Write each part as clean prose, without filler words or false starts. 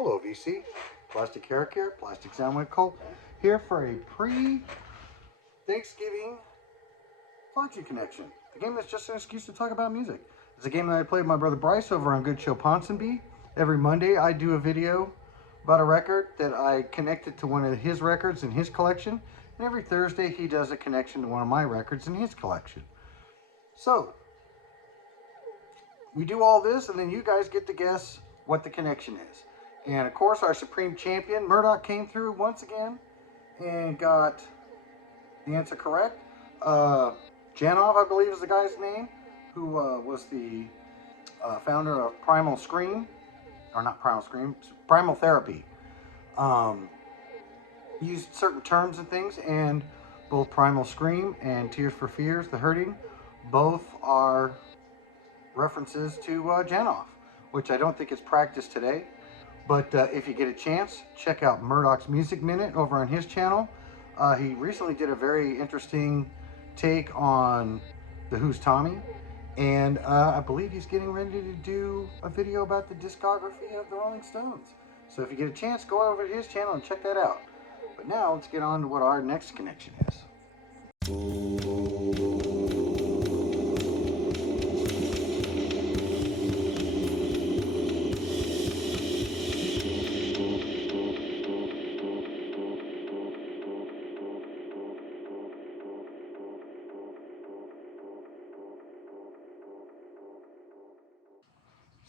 Hello VC, Plastic Hair Care, Plastic Soundwave Cole, here for a pre-Thanksgiving Function Connection. The game that's just an excuse to talk about music. It's a game that I play with my brother Bryce over on Good Show Ponsonby. Every Monday I do a video about a record that I connected to one of his records in his collection. And every Thursday he does a connection to one of my records in his collection. So, we do all this and then you guys get to guess what the connection is. And of course, our supreme champion, Murdock, came through once again and got the answer correct. Janov, I believe is the guy's name, who was the founder of Primal Scream, or not Primal Scream, Primal Therapy. Used certain terms and things, and both Primal Scream and Tears for Fears, The Hurting, both are references to Janov, which I don't think is practiced today. But if you get a chance, check out Murdock's Music Minute over on his channel. He recently did a very interesting take on The Who's Tommy. And I believe he's getting ready to do a video about the discography of the Rolling Stones. So if you get a chance, go over to his channel and check that out. But now let's get on to what our next connection is.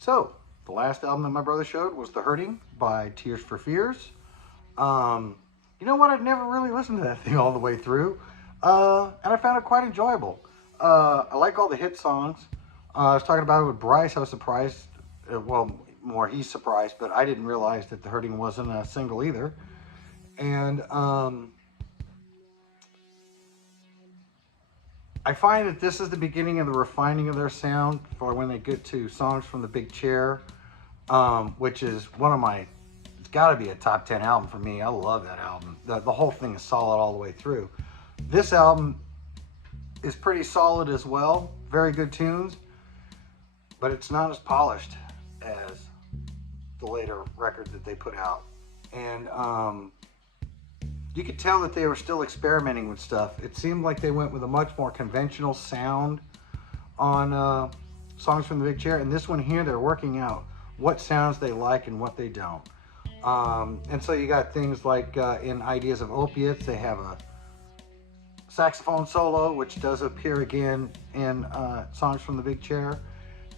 So, the last album that my brother showed was The Hurting by Tears for Fears. You know what? I'd never really listened to that thing all the way through. And I found it quite enjoyable. I like all the hit songs. I was talking about it with Bryce. I was surprised. Well, more he's surprised, but I didn't realize that The Hurting wasn't a single either. And I find that this is the beginning of the refining of their sound for when they get to Songs from the Big Chair, which is one of my, it's got to be a top 10 album for me. I love that album. The whole thing is solid all the way through. This album is pretty solid as well. Very good tunes, but it's not as polished as the later record that they put out. And you could tell that they were still experimenting with stuff. It seemed like they went with a much more conventional sound on Songs from the Big Chair. And this one here, they're working out what sounds they like and what they don't. And so you got things like in Ideas of Opiates, they have a saxophone solo, which does appear again in Songs from the Big Chair.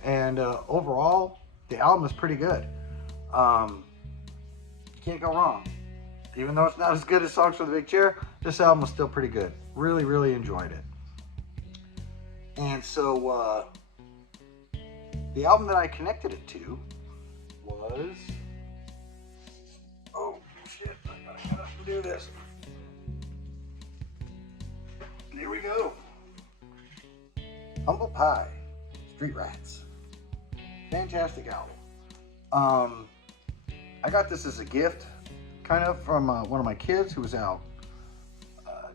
And overall, the album is pretty good. You can't go wrong. Even though it's not as good as Songs from the Big Chair, this album was still pretty good. Really, really enjoyed it. And so, the album that I connected it to was... Oh, shit, I gotta get up and do this. Here we go. Humble Pie, Street Rats. Fantastic album. I got this as a gift, kind of from one of my kids who was out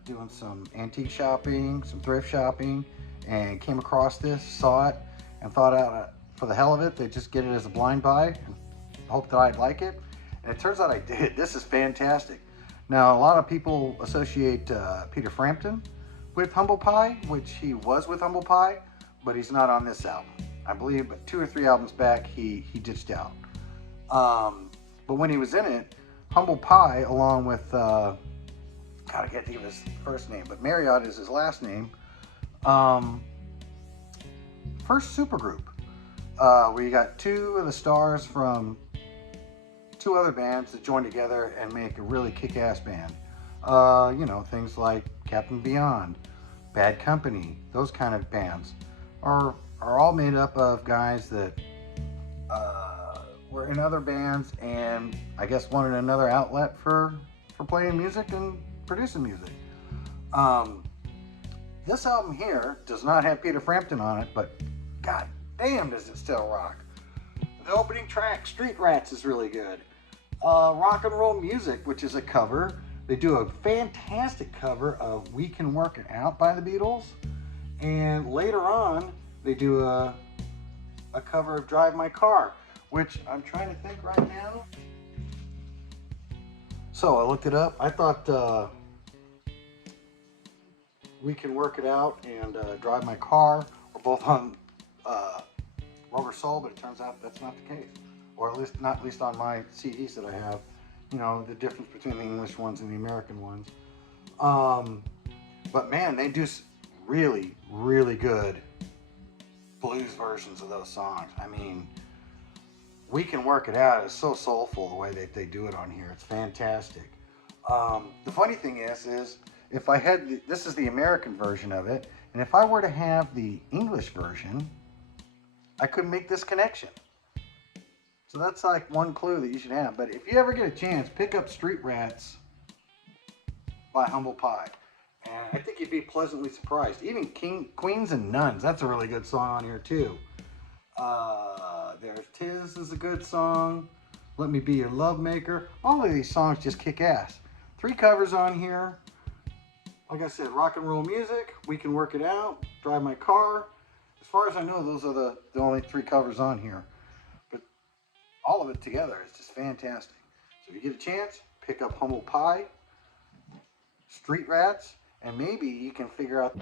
doing some antique shopping, some thrift shopping, and came across this, saw it, and thought out for the hell of it, they'd just get it as a blind buy and hope that I'd like it. And it turns out I did. This is fantastic. Now, a lot of people associate Peter Frampton with Humble Pie, which he was with Humble Pie, but he's not on this album. I believe 2 or 3 albums back, he ditched out. But when he was in it, Humble Pie, along with, God, I can't think of his first name, but Marriott is his last name, first supergroup. We got 2 of the stars from 2 other bands that join together and make a really kick-ass band. You know, things like Captain Beyond, Bad Company, those kind of bands are all made up of guys that were in other bands and I guess wanted another outlet for playing music and producing music. This album here does not have Peter Frampton on it, but god damn does it still rock. The opening track, Street Rats, is really good. Rock and Roll Music, which is a cover. They do a fantastic cover of We Can Work It Out by the Beatles. And later on, they do a cover of Drive My Car, which I'm trying to think right now. So I looked it up. I thought We Can Work It Out and Drive My Car were both on Rubber Soul, but it turns out that's not the case, or at least on my CDs that I have. You know, the difference between the English ones and the American ones. But man, they do really, really good blues versions of those songs. I mean, We Can Work It Out is so soulful the way that they do it on here. It's fantastic. The funny thing is if I had this is the American version of it, and if I were to have the English version, I couldn't make this connection. So that's like one clue that you should have. But if you ever get a chance, pick up Street Rats by Humble Pie. And I think you'd be pleasantly surprised. Even Queens and Nuns, that's a really good song on here too. There's Tis is a good song. Let Me Be Your Love Maker. All of these songs just kick ass. 3 covers on here. Like I said, rock and roll music, We Can Work It Out, Drive My Car. As far as I know, those are the only 3 covers on here. But all of it together is just fantastic. So if you get a chance, pick up Humble Pie, Street Rats, and maybe you can figure out